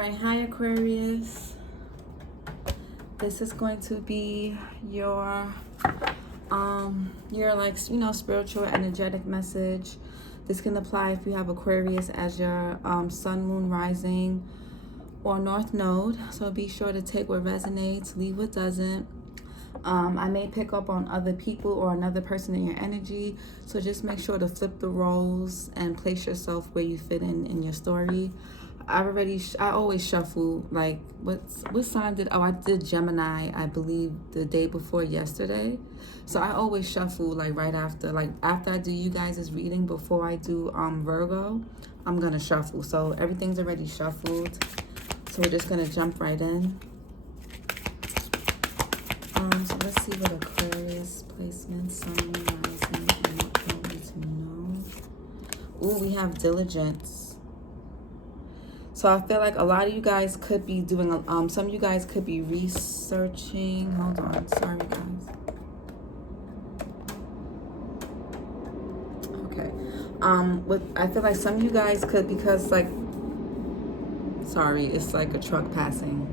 right, hi Aquarius. This is going to be your like, spiritual energetic message. This can apply if you have Aquarius as your sun, moon, rising, or north node. So be sure to take what resonates, leave what doesn't. I may pick up on other people or another person in your energy, so just make sure to flip the roles and place yourself where you fit in your story. I always shuffle, like, what sign I did Gemini, I believe, the day before yesterday. So I always shuffle, like, right after, like, after I do you guys' reading, before I do Virgo, I'm going to shuffle. So everything's already shuffled. So we're just going to jump right in. So let's see what Aquarius placement, sun, rising, and what they need to know. Ooh, we have diligence. So I feel like a lot of you guys could be doing, some of you guys could be researching. Hold on, sorry guys. Okay. I feel like some of you guys could, because like, sorry, it's like a truck passing.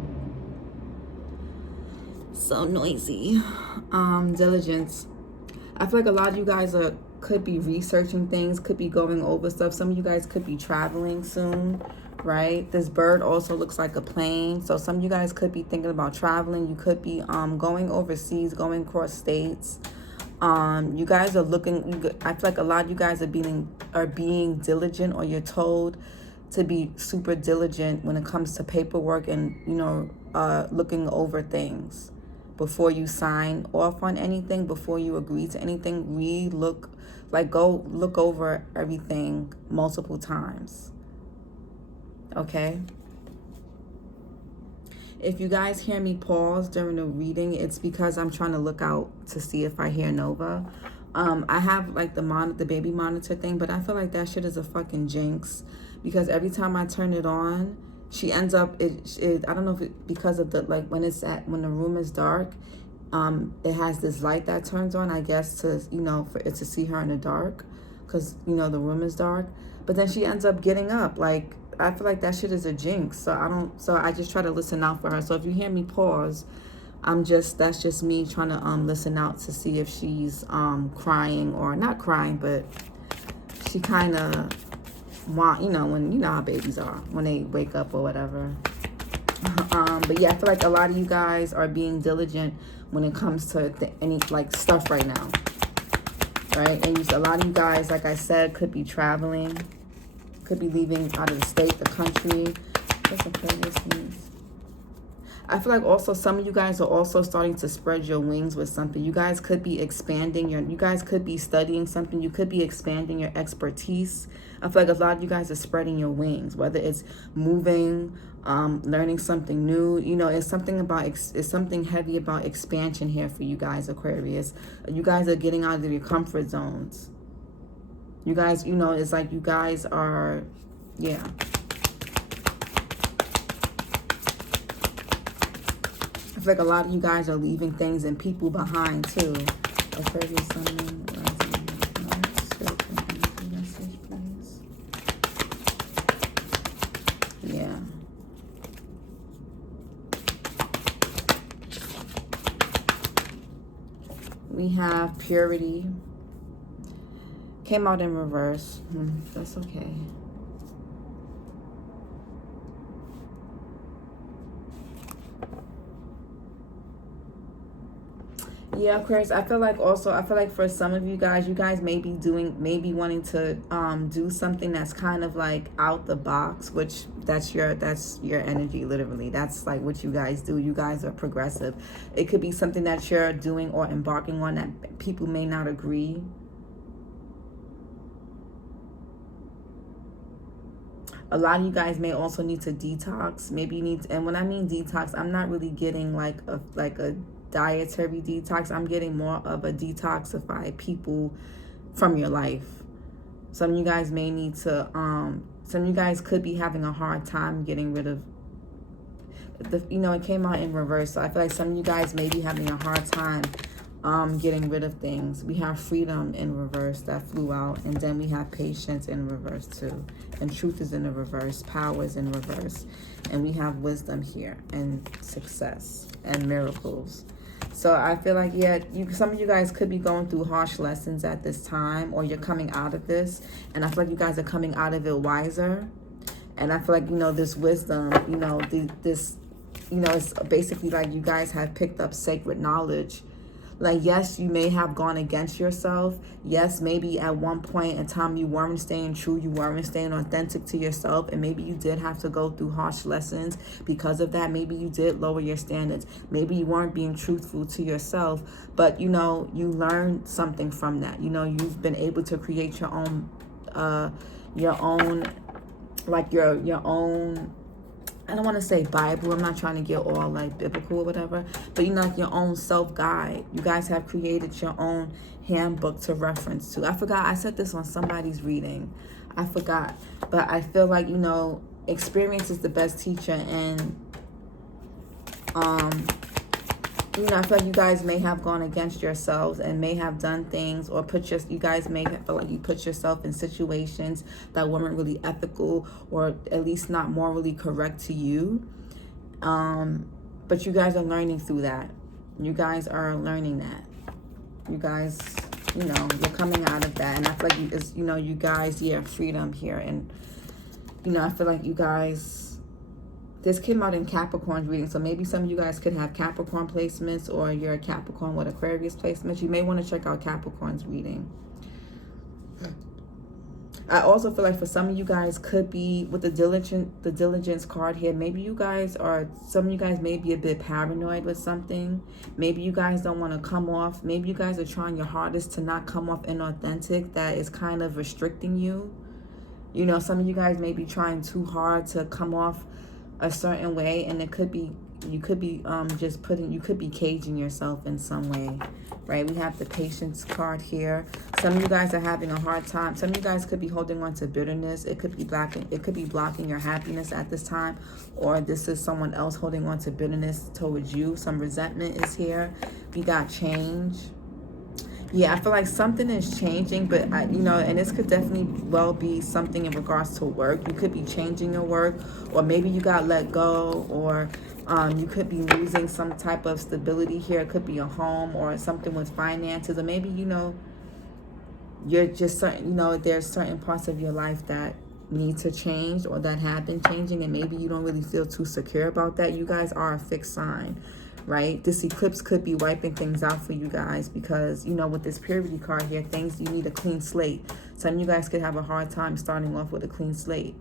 So noisy. Diligence. I feel like a lot of you guys could be researching things, could be going over stuff. Some of you guys could be traveling soon. Right, this bird also looks like a plane, so some of you guys could be thinking about traveling. You could be going overseas, going across states. You guys are looking, I feel like a lot of you guys are being diligent, or you're told to be super diligent when it comes to paperwork and looking over things before you sign off on anything, before you agree to anything. Go look over everything multiple times. Okay, if you guys hear me pause during the reading, it's because I'm trying to look out to see if I hear Nova. I have like the baby monitor thing, but I feel like that shit is a fucking jinx, because every time I turn it on, she ends up I don't know if it, because of the, like, when the room is dark, it has this light that turns on, I guess, to for it to see her in the dark, because the room is dark. But then she ends up getting up. Like, I feel like that shit is a jinx. So I just try to listen out for her. So if you hear me pause, that's just me trying to listen out to see if she's crying, or not crying, but she kind of when how babies are when they wake up or whatever. But yeah, I feel like a lot of you guys are being diligent when it comes to any like stuff right now, right? And a lot of you guys, like I said, could be traveling. Could be leaving out of the state, the country. What's Aquarius means? I feel like also some of you guys are also starting to spread your wings with something. You guys could be expanding you guys could be studying something. You could be expanding your expertise. I feel like a lot of you guys are spreading your wings, whether it's moving, learning something new. It's something heavy about expansion here for you guys, Aquarius. You guys are getting out of your comfort zones. You guys, it's like you guys are, yeah. I feel like a lot of you guys are leaving things and people behind too. Aquarius, sun, moon, rising, spiritual energy message, please. Yeah. We have purity. Came out in reverse. That's okay. Yeah, Aquarius, I feel like for some of you guys may be wanting to do something that's kind of like out the box, which that's your energy, literally. That's like what you guys do. You guys are progressive. It could be something that you're doing or embarking on that people may not agree. A lot of you guys may also need to detox. Maybe you need to, and when I mean detox, I'm not really getting like a dietary detox. I'm getting more of a detoxify people from your life. Some of you guys may need to, some of you guys could be having a hard time getting rid of it came out in reverse. So I feel like some of you guys may be having a hard time getting rid of things. We have freedom in reverse that flew out, and then we have patience in reverse too, and truth is in the reverse, power is in reverse, and we have wisdom here, and success and miracles. So I feel like, yeah, some of you guys could be going through harsh lessons at this time, or you're coming out of this, and I feel like you guys are coming out of it wiser. And I feel like, you know, this wisdom, you know, this, you know, it's basically like you guys have picked up sacred knowledge. Like, yes, you may have gone against yourself. Yes, maybe at one point in time you weren't staying true, you weren't staying authentic to yourself, and maybe you did have to go through harsh lessons because of that. Maybe you did lower your standards. Maybe you weren't being truthful to yourself, but, you know, you learned something from that. You know, you've been able to create your own, like your own, I don't want to say Bible. I'm not trying to get all like biblical or whatever, but you know, like your own self-guide. You guys have created your own handbook to reference to. I forgot, I said this on somebody's reading. I forgot, but I feel like, you know, experience is the best teacher, and you know, I feel like you guys may have gone against yourselves and may have done things, or you guys may feel like you put yourself in situations that weren't really ethical, or at least not morally correct to you. But you guys are learning through that. You guys are learning that. You guys, you know, you're coming out of that. And I feel like, you know, you guys, yeah, freedom here. And, you know, I feel like you guys, this came out in Capricorn's reading, so maybe some of you guys could have Capricorn placements, or you're a Capricorn with Aquarius placements. You may want to check out Capricorn's reading. I also feel like for some of you guys could be with the diligence card here. Maybe you guys are, some of you guys may be a bit paranoid with something. Maybe you guys don't want to come off. Maybe you guys are trying your hardest to not come off inauthentic. That is kind of restricting you. You know, some of you guys may be trying too hard to come off a certain way, and it could be, you could be you could be caging yourself in some way, right? We have the patience card here. Some of you guys are having a hard time. Some of you guys could be holding on to bitterness. It could be blocking your happiness at this time, or this is someone else holding on to bitterness towards you. Some resentment is here. We got change. Yeah, I feel like something is changing, but you know, and this could definitely well be something in regards to work. You could be changing your work, or maybe you got let go, or you could be losing some type of stability here. It could be a home or something with finances, or maybe, you know, you're just certain, you know, there's certain parts of your life that need to change, or that have been changing, and maybe you don't really feel too secure about that. You guys are a fixed sign, right? This eclipse could be wiping things out for you guys, because, you know, with this purity card here, things, you need a clean slate. Some of you guys could have a hard time starting off with a clean slate.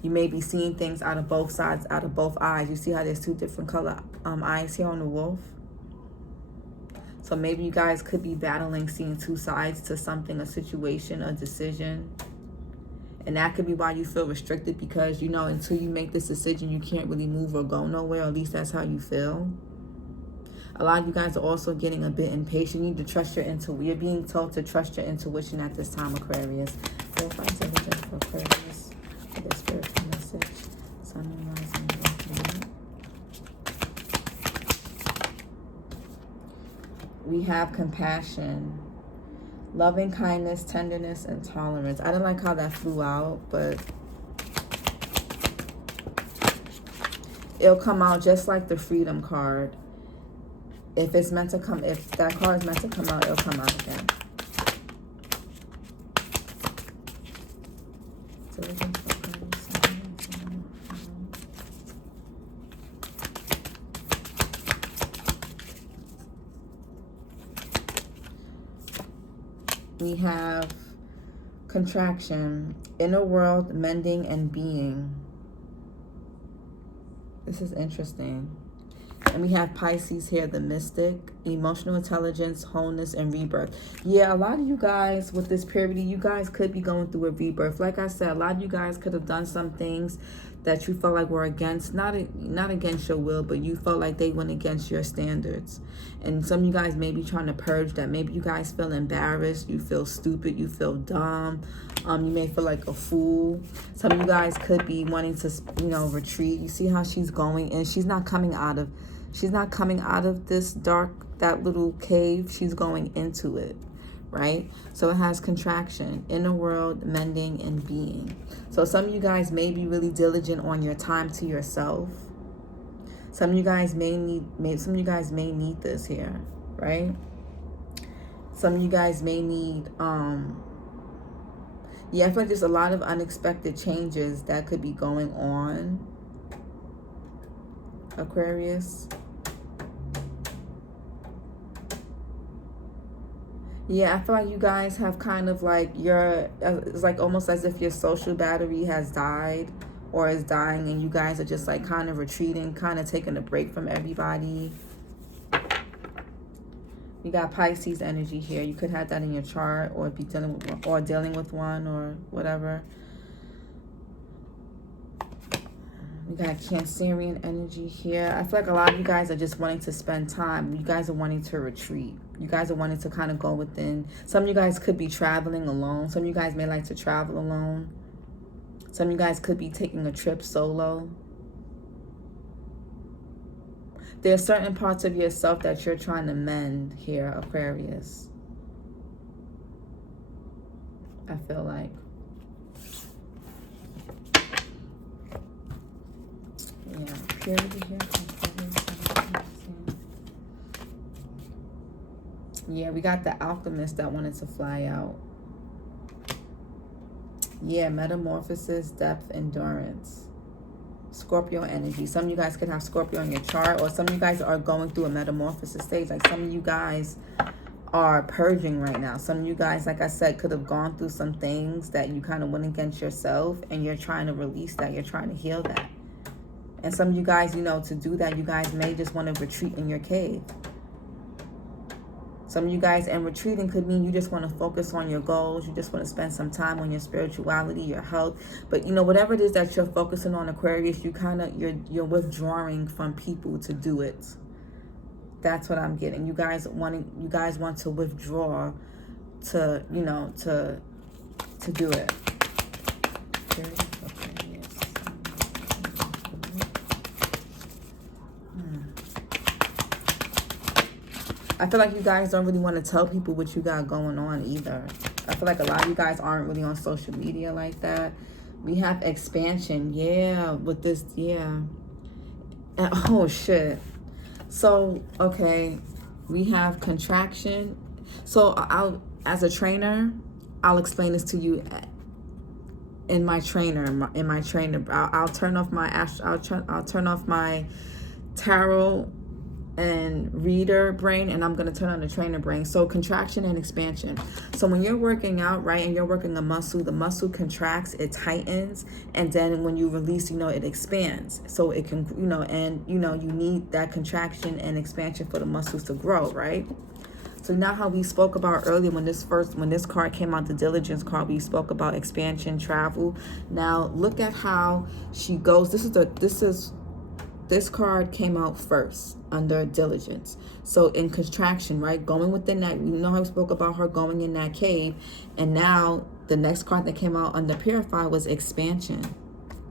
You may be seeing things out of both sides, out of both eyes. You see how there's two different color eyes here on the wolf? So maybe you guys could be battling, seeing two sides to something, a situation, a decision. And that could be why you feel restricted, because, you know, until you make this decision, you can't really move or go nowhere. Or at least that's how you feel. A lot of you guys are also getting a bit impatient. You need to trust your intuition. You're being told to trust your intuition at this time, Aquarius. Verify intelligence for Aquarius for their spiritual message. Sun and rising. We have compassion, loving kindness, tenderness, and tolerance. I don't like how that flew out, but it'll come out just like the freedom card. If it's meant to come, if that card is meant to come out, it'll come out again. We have contraction, inner world, mending, and being. This is interesting. And we have Pisces here, the mystic, emotional intelligence, wholeness, and rebirth. Yeah, a lot of you guys with this purity, you guys could be going through a rebirth. Like I said, a lot of you guys could have done some things that you felt like were against, not against your will, but you felt like they went against your standards. And some of you guys may be trying to purge that. Maybe you guys feel embarrassed, you feel stupid, you feel dumb. You may feel like a fool. Some of you guys could be wanting to, you know, retreat. You see how she's going, and she's not coming out of, She's not coming out of this dark, that little cave. She's going into it, right? So it has contraction, inner world, mending, and being. So some of you guys may be really diligent on your time to yourself. Some of you guys may need this here, right? Some of you guys may need, yeah, I feel like there's a lot of unexpected changes that could be going on, Aquarius. Yeah, I feel like you guys have kind of like it's like almost as if your social battery has died or is dying, and you guys are just like kind of retreating, kind of taking a break from everybody. You got Pisces energy here. You could have that in your chart, or be dealing with one, or whatever. We got Cancerian energy here. I feel like a lot of you guys are just wanting to spend time. You guys are wanting to retreat. You guys are wanting to kind of go within. Some of you guys could be traveling alone. Some of you guys may like to travel alone. Some of you guys could be taking a trip solo. There are certain parts of yourself that you're trying to mend here, Aquarius. I feel like. Yeah, purity here. Yeah, we got the alchemist that wanted to fly out. Yeah, metamorphosis, depth, endurance. Scorpio energy. Some of you guys could have Scorpio in your chart, or some of you guys are going through a metamorphosis stage. Like some of you guys are purging right now. Some of you guys, like I said, could have gone through some things that you kind of went against yourself, and you're trying to release that. You're trying to heal that. And some of you guys, you know, to do that, you guys may just want to retreat in your cave. Some of you guys, and retreating could mean you just want to focus on your goals. You just want to spend some time on your spirituality, your health. But, you know, whatever it is that you're focusing on, Aquarius, you kind of, you're withdrawing from people to do it. That's what I'm getting. You guys want to withdraw to, you know, to do it. I feel like you guys don't really want to tell people what you got going on either. I feel like a lot of you guys aren't really on social media like that. We have expansion, yeah, with this, yeah. And, oh, shit. So, okay, we have contraction. So, as a trainer, I'll explain this to you in my trainer. I'll turn off my tarot and reader brain, and I'm going to turn on the trainer brain. So contraction and expansion. So when you're working out, right, and you're working a muscle, the muscle contracts, it tightens, and then when you release, you know, it expands. So it can, you know, and you know, you need that contraction and expansion for the muscles to grow, right? So now how we spoke about earlier when this card came out, the diligence card, we spoke about expansion, travel. Now look at how she goes. This card came out first under diligence. So in contraction, right? Going within that, you know how we spoke about her going in that cave. And now the next card that came out under purify was expansion,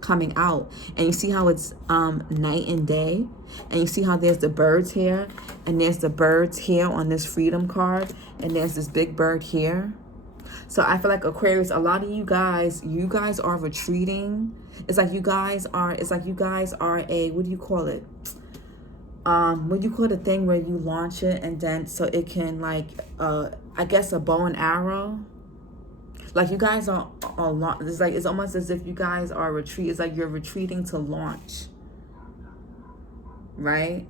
coming out. And you see how it's night and day. And you see how there's the birds here. And there's the birds here on this freedom card. And there's this big bird here. So I feel like Aquarius, a lot of you guys are retreating. It's like you guys are a, what do you call it? What do you call the thing where you launch it and then so it can like, I guess a bow and arrow. Like you guys are it's almost as if you guys are it's like you're retreating to launch. Right?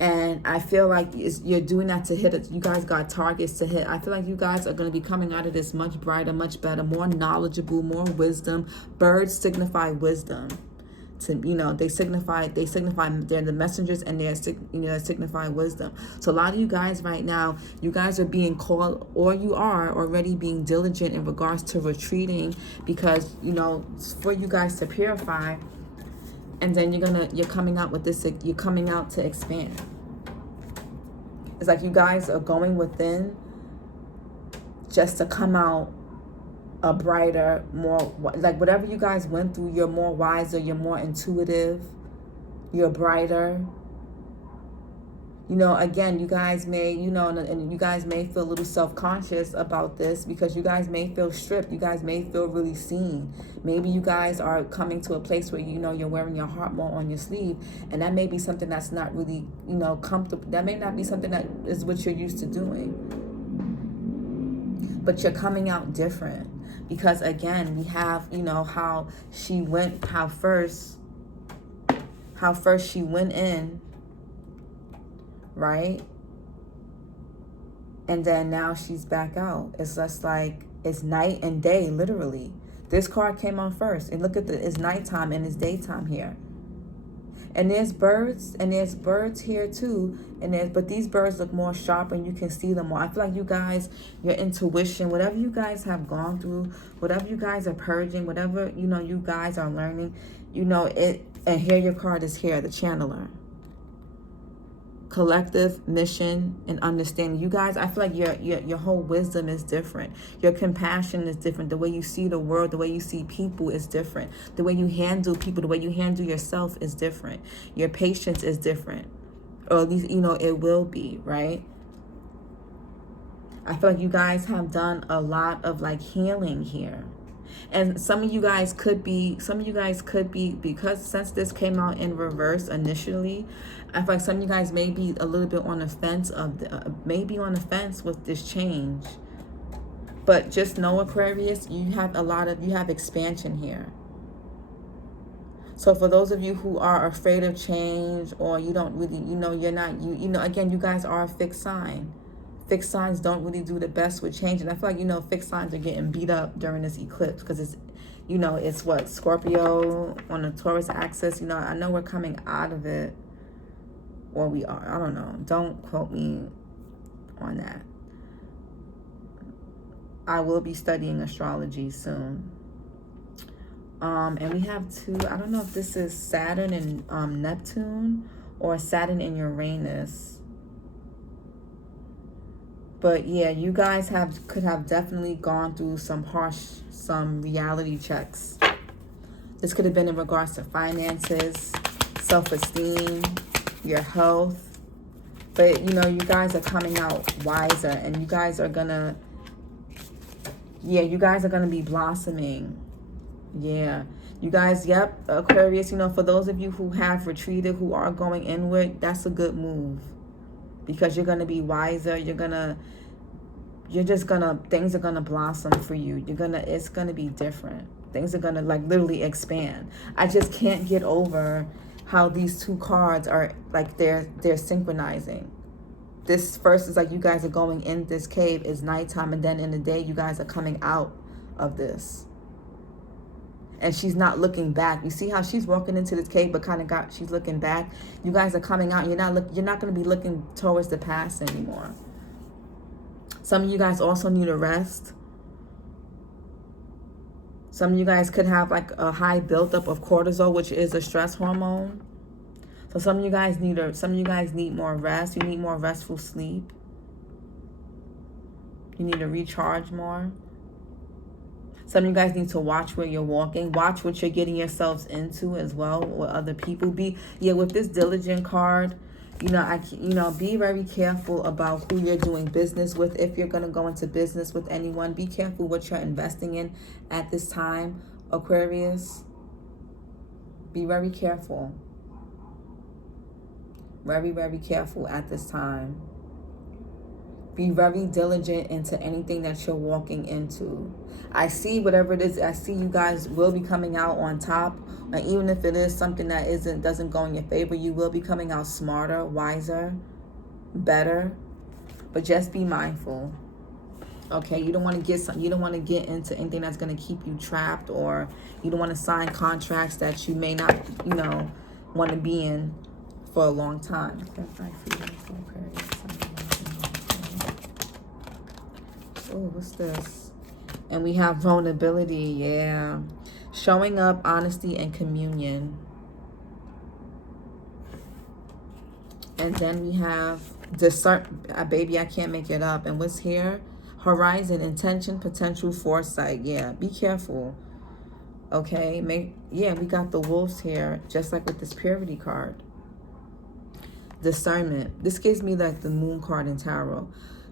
And I feel like you're doing that to hit it. You guys got targets to hit. I feel like you guys are going to be coming out of this much brighter, much better, more knowledgeable, more wisdom. Birds signify wisdom. To, you know, they signify they're the messengers, and they signify wisdom. So a lot of you guys right now, you guys are being called, or you are already being diligent in regards to retreating, because, you know, for you guys to purify. And then you're coming out with this, you're coming out to expand. It's like you guys are going within just to come out a brighter, more, like whatever you guys went through, you're more wiser, you're more intuitive, you're brighter. You know, again, you guys may, you know, and you guys may feel a little self-conscious about this because you guys may feel stripped. You guys may feel really seen. Maybe you guys are coming to a place where, you know, you're wearing your heart more on your sleeve. And that may be something that's not really, you know, comfortable. That may not be something that is what you're used to doing. But you're coming out different. Because, again, we have, you know, how first she went in, right? And then now she's back out. It's just like, it's night and day, literally. This card came on first. And look at it's nighttime and it's daytime here. And there's birds here too. But these birds look more sharp and you can see them more. I feel like you guys, your intuition, whatever you guys have gone through, whatever you guys are purging, whatever, you know, you guys are learning, you know, it. And here your card is here, the channeler. Collective mission and understanding. You guys, I feel like your whole wisdom is different. Your compassion is different. The way you see the world, the way you see people is different. The way you handle people, the way you handle yourself is different. Your patience is different. Or at least, you know, it will be, right? I feel like you guys have done a lot of like healing here. And some of you guys could be, because since this came out in reverse initially, I feel like some of you guys may be a little bit on the fence with this change. But just know, Aquarius, you have expansion here. So for those of you who are afraid of change, or you don't really, you know, again, you guys are a fixed sign. Fixed signs don't really do the best with change. And I feel like, you know, fixed signs are getting beat up during this eclipse because it's, you know, it's what, Scorpio on the Taurus axis. You know, I know we're coming out of it. Or we are. I don't know. Don't quote me on that. I will be studying astrology soon. And we have two, I don't know if this is Saturn and Neptune or Saturn and Uranus. But yeah, you guys could have definitely gone through some reality checks. This could have been in regards to finances, self-esteem, your health. But you know, you guys are coming out wiser, and you guys are gonna be blossoming. Yeah, you guys, yep, Aquarius, you know, for those of you who have retreated, who are going inward, that's a good move. Because you're going to be wiser. Things are going to blossom for you. It's going to be different. Things are going to like literally expand. I just can't get over how these two cards are like, they're synchronizing. This first is like you guys are going in this cave, is nighttime, and then in the day you guys are coming out of this. And she's not looking back. You see how she's walking into this cave, but she's looking back. You guys are coming out. You're not going to be looking towards the past anymore. Some of you guys also need a rest. Some of you guys could have like a high buildup of cortisol, which is a stress hormone. So some of you guys need more rest. You need more restful sleep. You need to recharge more. Some of you guys need to watch where you're walking. Watch what you're getting yourselves into as well with other people. With this diligent card, you know, be very careful about who you're doing business with. If you're going to go into business with anyone, be careful what you're investing in at this time, Aquarius. Be very careful. Very, very careful at this time. Be very diligent into anything that you're walking into. I see whatever it is. I see you guys will be coming out on top. And even if it is something that doesn't go in your favor, you will be coming out smarter, wiser, better. But just be mindful. Okay, you don't want to get into anything that's going to keep you trapped, or you don't want to sign contracts that you may not, you know, want to be in for a long time. Oh, what's this? And we have vulnerability, yeah. Showing up, honesty, and communion. And then we have baby, I can't make it up. And what's here? Horizon, intention, potential, foresight. Yeah, be careful. Okay, we got the wolves here, just like with this purity card. discernment. This gives me like the moon card in tarot.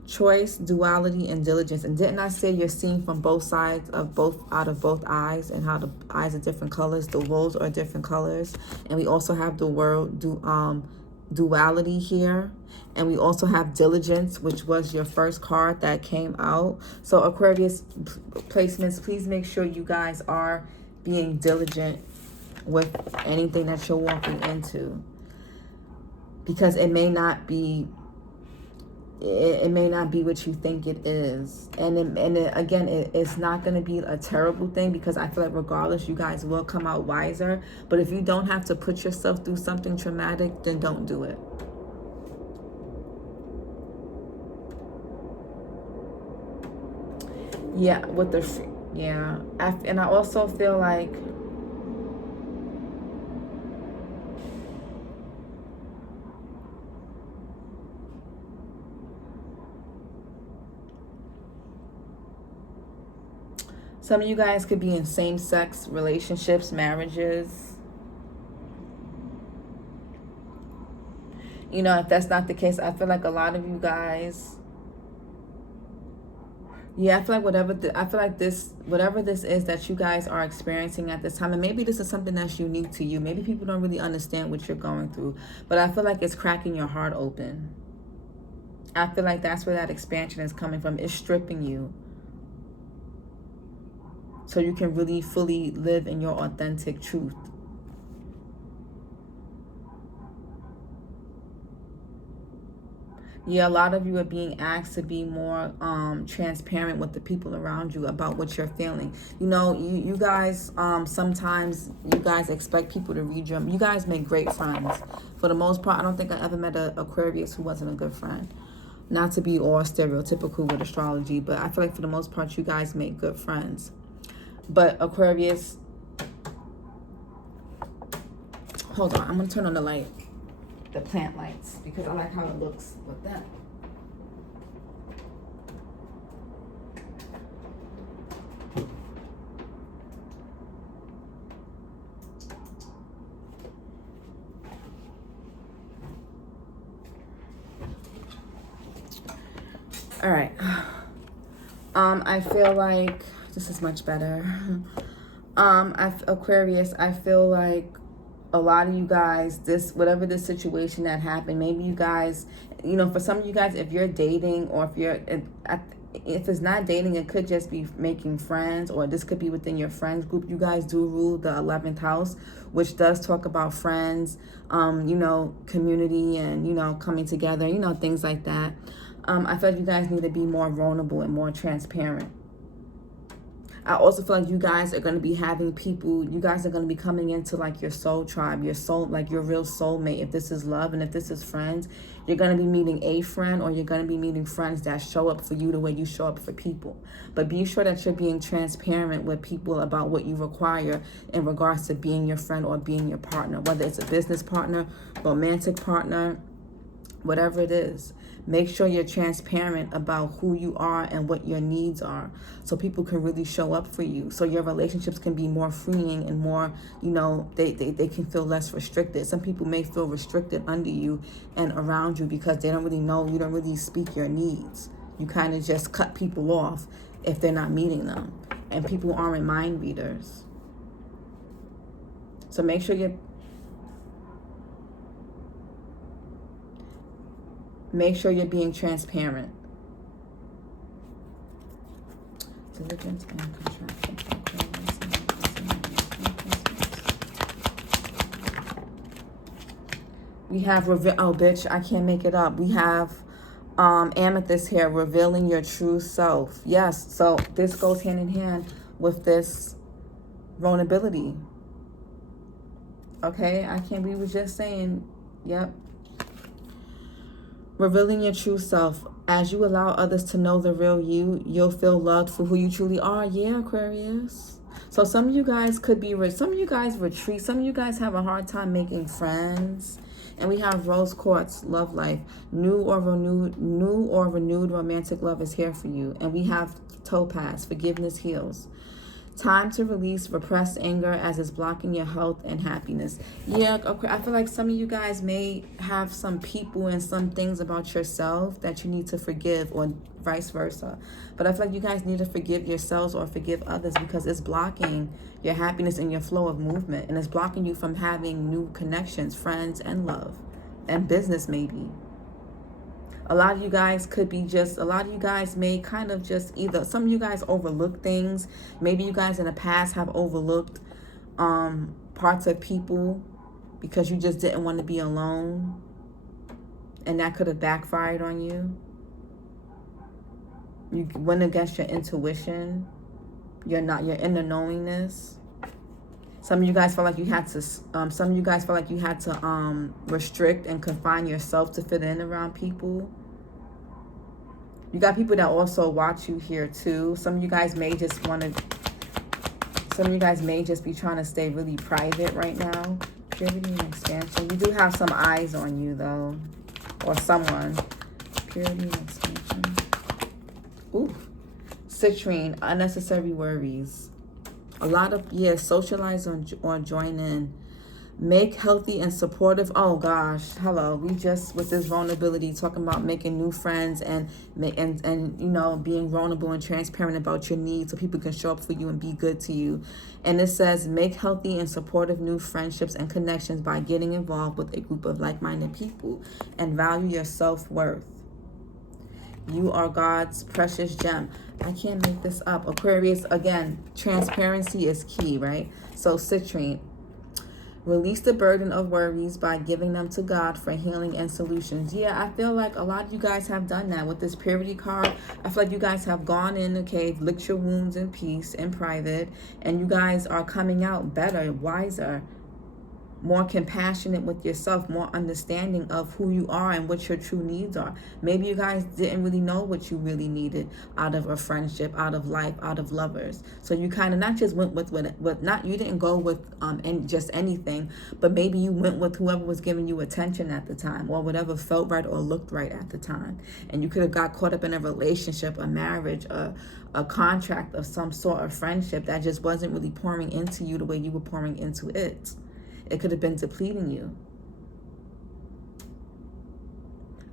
Choice, duality, and diligence. And didn't I say you're seeing from both sides of both, out of both eyes, and how the eyes are different colors, the wolves are different colors. And we also have the word duality here. And we also have diligence, which was your first card that came out. So Aquarius placements, please make sure you guys are being diligent with anything that you're walking into, because it may not be what you think it is. And again, it's not going to be a terrible thing, because I feel like regardless, you guys will come out wiser. But if you don't have to put yourself through something traumatic, then don't do it. Yeah, with the and I also feel like some of you guys could be in same-sex relationships, marriages. You know, if that's not the case, I feel like a lot of you guys, yeah, I feel like whatever this is that you guys are experiencing at this time, and maybe this is something that's unique to you. Maybe people don't really understand what you're going through, but I feel like it's cracking your heart open. I feel like that's where that expansion is coming from. It's stripping you, so you can really fully live in your authentic truth. Yeah, a lot of you are being asked to be more transparent with the people around you about what you're feeling. You know, you guys, sometimes you guys expect people to read your... You guys make great friends. For the most part, I don't think I ever met an Aquarius who wasn't a good friend. Not to be all stereotypical with astrology, but I feel like for the most part, you guys make good friends. But Aquarius... Hold on, I'm going to turn on the light. The plant lights, because I like how it looks with them. All right. I feel like this is much better. Aquarius, I feel like a lot of you guys, whatever the situation that happened, maybe you guys, you know, for some of you guys, if you're dating, or if it's not dating, it could just be making friends, or this could be within your friends group. You guys do rule the 11th house, which does talk about friends, you know, community, and, you know, coming together, you know, things like that. I feel like you guys need to be more vulnerable and more transparent. I also feel like you guys are going to be having people, you guys are going to be coming into like your soul tribe, your soul, like your real soulmate. If this is love and if this is friends, you're going to be meeting a friend, or you're going to be meeting friends that show up for you the way you show up for people. But be sure that you're being transparent with people about what you require in regards to being your friend or being your partner, whether it's a business partner, romantic partner, whatever it is. Make sure you're transparent about who you are and what your needs are, so people can really show up for you, so your relationships can be more freeing and more, you know, they can feel less restricted. Some people may feel restricted under you and around you because they don't really know, you don't really speak your needs. You kind of just cut people off if they're not meeting them. And people aren't mind readers. So make sure you're... Make sure you're being transparent. Diligence and contraction. We have, oh bitch, I can't make it up. We have Amethyst here, revealing your true self. Yes, so this goes hand in hand with this vulnerability. Okay, we were just saying, yep. Revealing your true self. As you allow others to know the real you, you'll feel loved for who you truly are. Yeah, Aquarius. So some of you guys could be rich. Some of you guys retreat. Some of you guys have a hard time making friends. And we have rose quartz, love life. New or renewed romantic love is here for you. And we have topaz, forgiveness heals. Time to release repressed anger as it's blocking your health and happiness. Yeah, okay. I feel like some of you guys may have some people and some things about yourself that you need to forgive, or vice versa. But I feel like you guys need to forgive yourselves or forgive others, because it's blocking your happiness and your flow of movement. And it's blocking you from having new connections, friends, and love, and business maybe. A lot of you guys could be just, a lot of you guys may kind of just either, some of you guys overlook things. Maybe you guys in the past have overlooked parts of people because you just didn't want to be alone. And that could have backfired on you. You went against your intuition. Your inner knowingness. Some of you guys felt like you had to, restrict and confine yourself to fit in around people. You got people that also watch you here too. Some of you guys may just be trying to stay really private right now. Purity and expansion. You do have some eyes on you though, or someone. Purity and expansion. Ooh, citrine, unnecessary worries. A lot of, socialize or join in. Make healthy and supportive. Oh gosh, hello. We just, with this vulnerability, talking about making new friends and you know, being vulnerable and transparent about your needs so people can show up for you and be good to you. And it says, make healthy and supportive new friendships and connections by getting involved with a group of like-minded people, and value your self-worth. You are God's precious gem. I can't make this up. Aquarius, again, transparency is key, right? So citrine. Release the burden of worries by giving them to God for healing and solutions. Yeah, I feel like a lot of you guys have done that with this purity card. I feel like you guys have gone in the cave, licked your wounds in peace, in private, and you guys are coming out better, wiser, more compassionate with yourself, more understanding of who you are and what your true needs are. Maybe you guys didn't really know what you really needed out of a friendship, out of life, out of lovers. So you kind of not just went with you didn't go with just anything, but maybe you went with whoever was giving you attention at the time, or whatever felt right or looked right at the time. And you could have got caught up in a relationship, a marriage, a contract of some sort of friendship that just wasn't really pouring into you the way you were pouring into it. It could have been depleting you.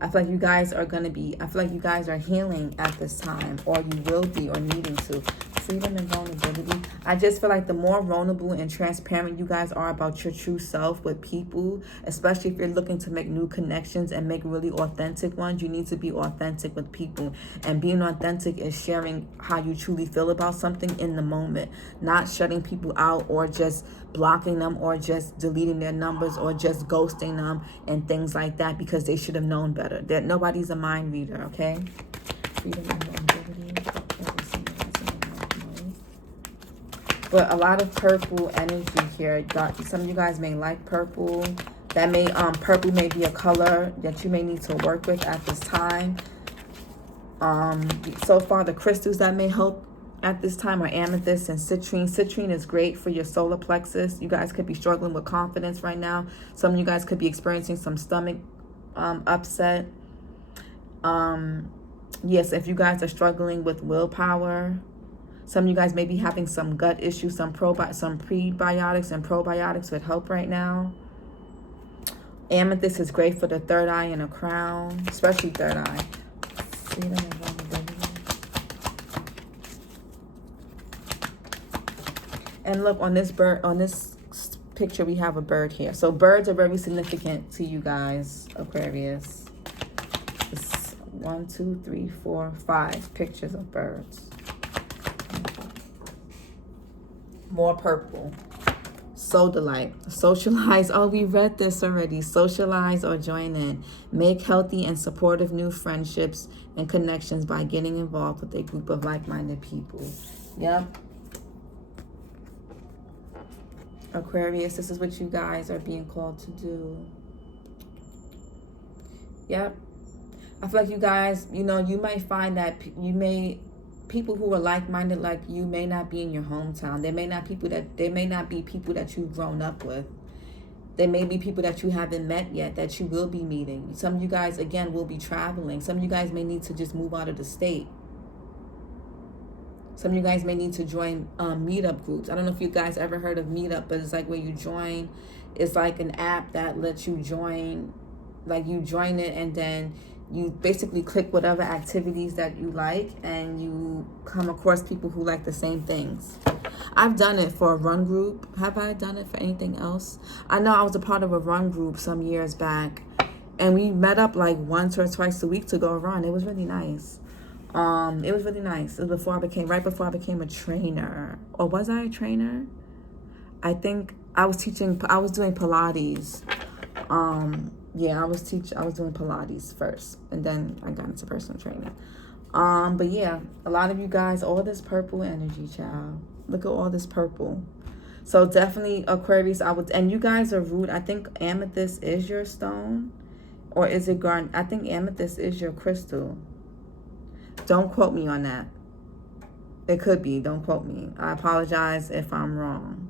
I feel like you guys are healing at this time, or you will be, or needing to. Freedom and vulnerability. I just feel like the more vulnerable and transparent you guys are about your true self with people, especially if you're looking to make new connections and make really authentic ones, you need to be authentic with people. And being authentic is sharing how you truly feel about something in the moment, not shutting people out or just blocking them or just deleting their numbers or just ghosting them and things like that because they should have known better. That nobody's a mind reader, okay? Freedom and vulnerability. But a lot of purple energy here. Some of you guys may like purple. That may purple may be a color that you may need to work with at this time. So far, the crystals that may help at this time are amethyst and citrine. Citrine is great for your solar plexus. You guys could be struggling with confidence right now. Some of you guys could be experiencing some stomach upset. Yes, if you guys are struggling with willpower. Some of you guys may be having some gut issues, some prebiotics and probiotics would help right now. Amethyst is great for the third eye and a crown, especially third eye. Freedom and vulnerability. And look, on this picture, we have a bird here. So birds are very significant to you guys, Aquarius. It's 1, 2, 3, 4, 5 pictures of birds. More purple. Soul delight. Socialize. Oh, we read this already. Socialize or join in. Make healthy and supportive new friendships and connections by getting involved with a group of like-minded people. Yep. Aquarius, this is what you guys are being called to do. Yep. I feel like you guys, you know, you might find that people who are like-minded like you may not be in your hometown. They may not be people that you've grown up with. They may be people that you haven't met yet that you will be meeting. Some of you guys, again, will be traveling. Some of you guys may need to just move out of the state. Some of you guys may need to join meetup groups. I don't know if you guys ever heard of Meetup, but it's like where you join. It's like an app that lets you join. Like you join it and then you basically click whatever activities that you like and you come across people who like the same things. I've done it for a run group. Have I done it for anything else? I know I was a part of a run group some years back and we met up like once or twice a week to go run. It was really nice. It was really nice. It was right before I became a trainer. Or was I a trainer? I think I was doing Pilates. Yeah, I was doing Pilates first, and then I got into personal training. But yeah, a lot of you guys, all this purple energy, child. Look at all this purple. So definitely Aquarius, and you guys are rude. I think amethyst is your stone, or is it garnet? I think amethyst is your crystal. Don't quote me on that. It could be. Don't quote me. I apologize if I'm wrong.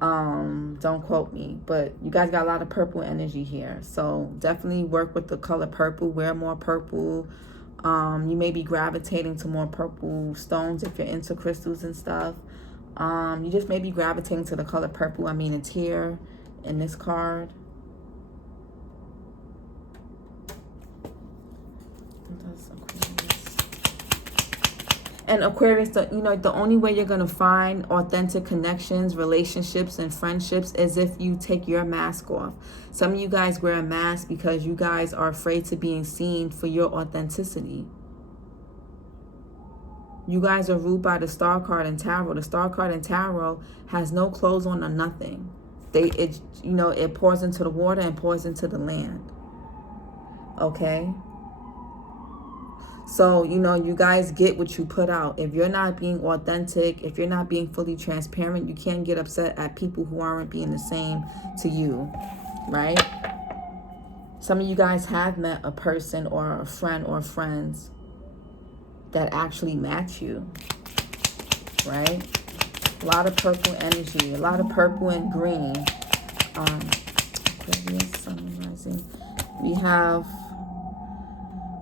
Don't quote me, but you guys got a lot of purple energy here, so definitely work with the color purple. Wear more purple. You may be gravitating to more purple stones if you're into crystals and stuff. You just may be gravitating to the color purple. I mean, it's here in this card. And Aquarius, the only way you're going to find authentic connections, relationships, and friendships is if you take your mask off. Some of you guys wear a mask because you guys are afraid to being seen for your authenticity. You guys are ruled by the Star card and Tarot. The Star card and Tarot has no clothes on or nothing. It pours into the water and pours into the land. Okay? So, you guys get what you put out. If you're not being authentic, if you're not being fully transparent, you can't get upset at people who aren't being the same to you, right? Some of you guys have met a person or a friend or friends that actually match you, right? A lot of purple energy, a lot of purple and green. Aquarius, Sun rising. We have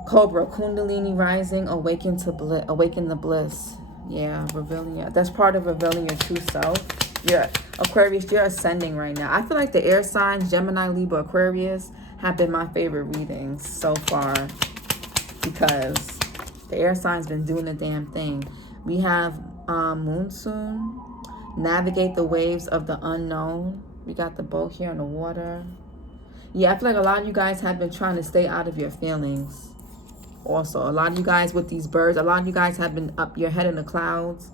Cobra, Kundalini rising, awaken the bliss. Yeah, that's part of revealing your true self. Aquarius, you're ascending right now. I feel like the air signs, Gemini, Libra, Aquarius, have been my favorite readings so far because the air signs been doing the damn thing. We have Monsoon, navigate the waves of the unknown. We got the boat here in the water. Yeah, I feel like a lot of you guys have been trying to stay out of your feelings. Also, a lot of you guys with these birds, a lot of you guys have been up your head in the clouds,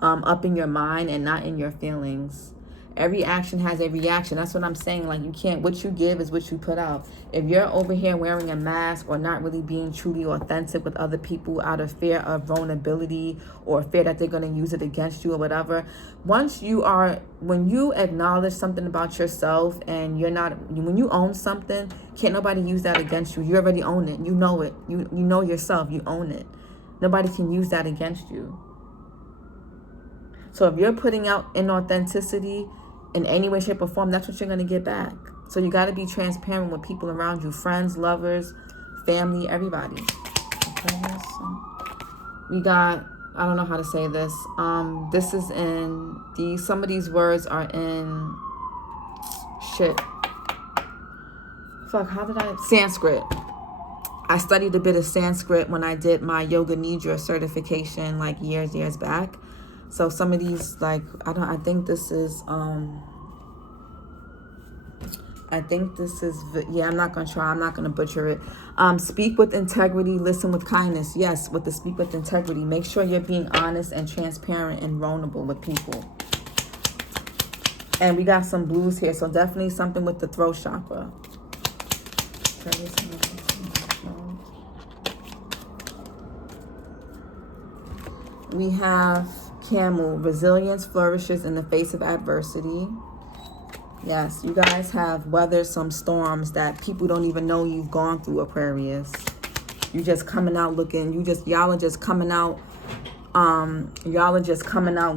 up in your mind and not in your feelings. Every action has a reaction. That's what I'm saying. Like, what you give is what you put out. If you're over here wearing a mask or not really being truly authentic with other people out of fear of vulnerability or fear that they're going to use it against you or whatever, when you acknowledge something about yourself and when you own something, can't nobody use that against you. You already own it. You know it. You know yourself. You own it. Nobody can use that against you. So if you're putting out inauthenticity in any way, shape, or form, that's what you're going to get back. So you got to be transparent with people around you, friends, lovers, family, everybody. Okay, we got, I don't know how to say this. This is some of these words are in Sanskrit. I studied a bit of Sanskrit when I did my Yoga Nidra certification like years back. So some of these, like, I think this is, I'm not going to try. I'm not going to butcher it. Speak with integrity, listen with kindness. Yes, with the speak with integrity. Make sure you're being honest and transparent and vulnerable with people. And we got some blues here. So definitely something with the throat chakra. We have Camel, resilience flourishes in the face of adversity. Yes, you guys have weathered some storms that people don't even know you've gone through, Aquarius. You just coming out looking, y'all are just coming out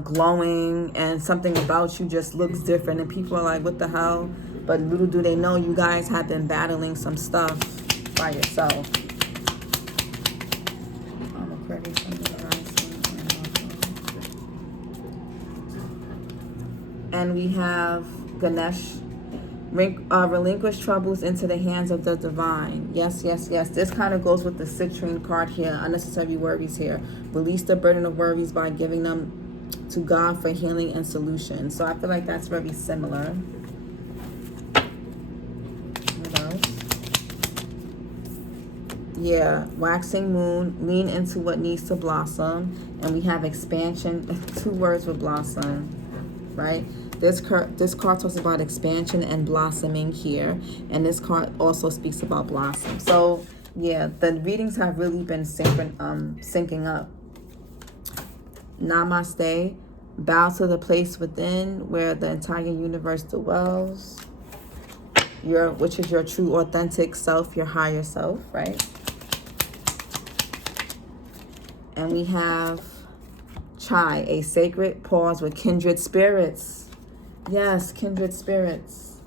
glowing, and something about you just looks different, and people are like, what the hell? But little do they know, you guys have been battling some stuff by yourself. Aquarius. And we have Ganesh. Relinquish troubles into the hands of the divine. Yes, yes, yes. This kind of goes with the citrine card here. Unnecessary worries here. Release the burden of worries by giving them to God for healing and solution. So I feel like that's very similar. What else? Yeah, waxing moon. Lean into what needs to blossom. And we have expansion. 2 words with blossom, right? This card talks about expansion and blossoming here. And this card also speaks about blossom. So, yeah, the readings have really been syncing up. Namaste. Bow to the place within where the entire universe dwells. Which is your true, authentic self, your higher self, right? And we have Chai, a sacred pause with kindred spirits. Yes, kindred spirits.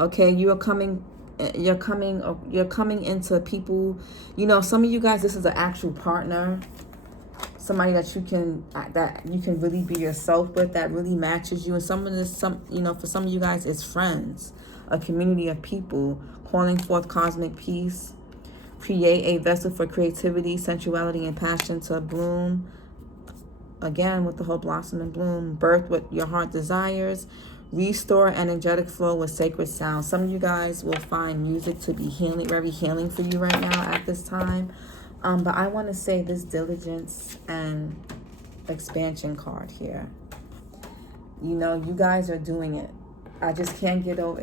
Okay, you're coming into people. You know, some of you guys, this is an actual partner. Somebody that you can really be yourself with, that really matches you. And for some of you guys, it's friends, a community of people calling forth cosmic peace. Create a vessel for creativity, sensuality, and passion to bloom. Again, with the whole blossom and bloom. Birth what your heart desires. Restore energetic flow with sacred sound. Some of you guys will find music to be healing, very healing for you right now at this time. But I want to say this diligence and expansion card here. You know, you guys are doing it. I just can't get over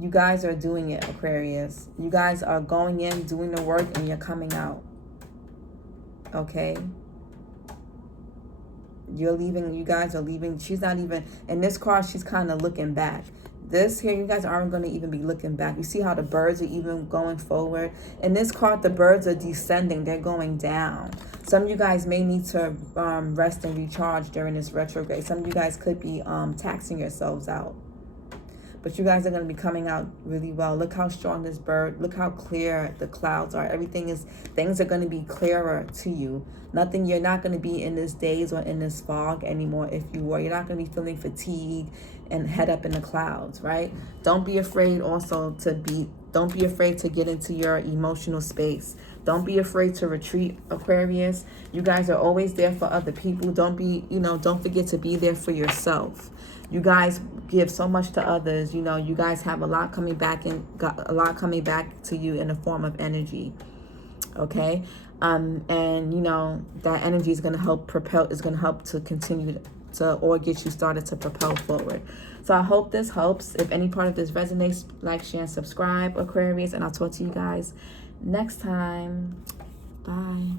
you guys are doing it, Aquarius. You guys are going in, doing the work, and you're coming out. Okay? You're leaving. You guys are leaving. She's not even, in this card, she's kind of looking back. This here, you guys aren't going to even be looking back. You see how the birds are even going forward? In this card, the birds are descending. They're going down. Some of you guys may need to rest and recharge during this retrograde. Some of you guys could be taxing yourselves out. But you guys are going to be coming out really well. Look how strong this bird, look how clear the clouds are. Things are going to be clearer to you. You're not going to be in this daze or in this fog anymore. If you were, you're not going to be feeling fatigue and head up in the clouds, right? Don't be afraid don't be afraid to get into your emotional space. Don't be afraid to retreat, Aquarius. You guys are always there for other people. Don't forget to be there for yourself. You guys give so much to others. You guys have a lot coming back to you in the form of energy. Okay? And that energy is going to help to continue or get you started to propel forward. So I hope this helps. If any part of this resonates, like, share, and subscribe, Aquarius, and I'll talk to you guys next time. Bye.